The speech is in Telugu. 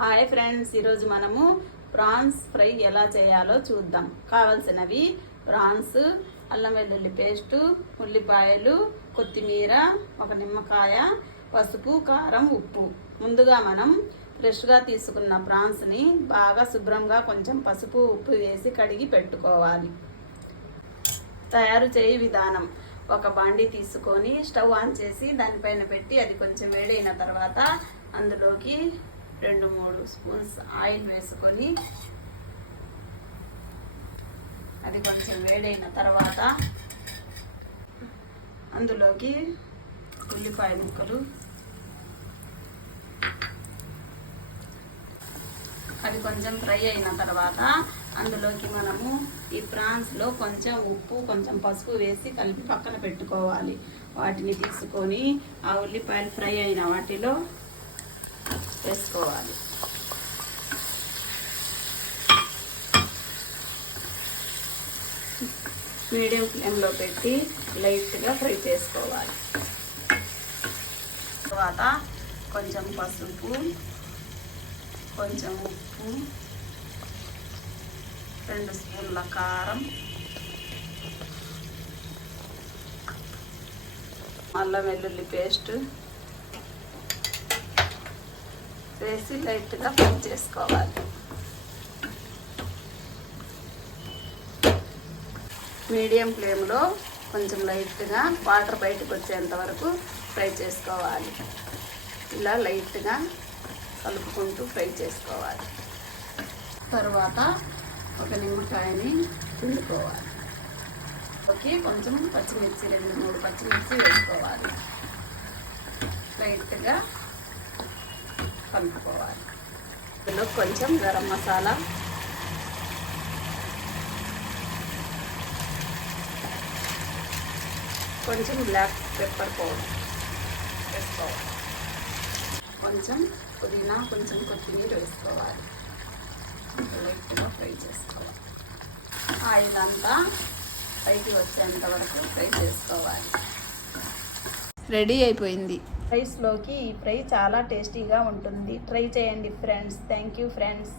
హాయ్ ఫ్రెండ్స్, ఈరోజు మనము ప్రాన్స్ ఫ్రై ఎలా చేయాలో చూద్దాం. కావాల్సినవి ప్రాన్స్, అల్లం వెల్లుల్లి పేస్టు, ఉల్లిపాయలు, కొత్తిమీర, ఒక నిమ్మకాయ, పసుపు, కారం, ఉప్పు. ముందుగా మనం ఫ్రెష్గా తీసుకున్న ప్రాన్స్ని బాగా శుభ్రంగా కొంచెం పసుపు, ఉప్పు వేసి కడిగి పెట్టుకోవాలి. తయారు చేయ విధానం: ఒక బాండీ తీసుకొని స్టవ్ ఆన్ చేసి దానిపైన పెట్టి అది కొంచెం వేడైన తర్వాత అందులోకి 2-3 స్పూన్స్ ఆయిల్ వేసుకొని అది కొంచెం వేడైన తర్వాత అందులోకి ఉల్లిపాయ ముక్కలు, అది కొంచెం ఫ్రై అయిన తర్వాత అందులోకి మనము ఈ ప్రాన్స్లో కొంచెం ఉప్పు, కొంచెం పసుపు వేసి కలిపి పక్కన పెట్టుకోవాలి. వాటిని తీసుకొని ఆ ఉల్లిపాయలు ఫ్రై అయిన వాటిలో వేసుకోవాలి. మీడియం ఫ్లేమ్లో పెట్టి లైట్గా ఫ్రై చేసుకోవాలి. తర్వాత కొంచెం పసుపు, కొంచెం ఉప్పు, 2 స్పూన్ల కారం, అల్లం వెల్లుల్లి పేస్ట్ వేసి లైట్గా ఫ్రై చేసుకోవాలి. మీడియం ఫ్లేమ్లో కొంచెం లైట్గా వాటర్ బయటకు వచ్చేంత వరకు ఫ్రై చేసుకోవాలి. ఇలా లైట్గా కలుపుకుంటూ ఫ్రై చేసుకోవాలి. తర్వాత ఒక నిమ్మకాయని పిండుకోవాలి. ఓకే, కొంచెం పచ్చిమిర్చి, 2-3 పచ్చిమిర్చి వేసుకోవాలి. లైట్గా కలుపుకోవాలి. ఇందులో కొంచెం గరం మసాలా, కొంచెం బ్లాక్ పెప్పర్ పౌడర్ వేసుకోవాలి. కొంచెం పుదీనా, కొంచెం కొత్తిమీర వేసుకోవాలి. లైట్గా ఫ్రై చేసుకోవాలి. ఆయిల్ అంతా పైకి వచ్చేంత వరకు ఫ్రై చేసుకోవాలి. రెడీ అయిపోయింది. రైస్లోకి ఈ ఫ్రై చాలా టేస్టీగా ఉంటుంది. ట్రై చేయండి ఫ్రెండ్స్. Thank you friends.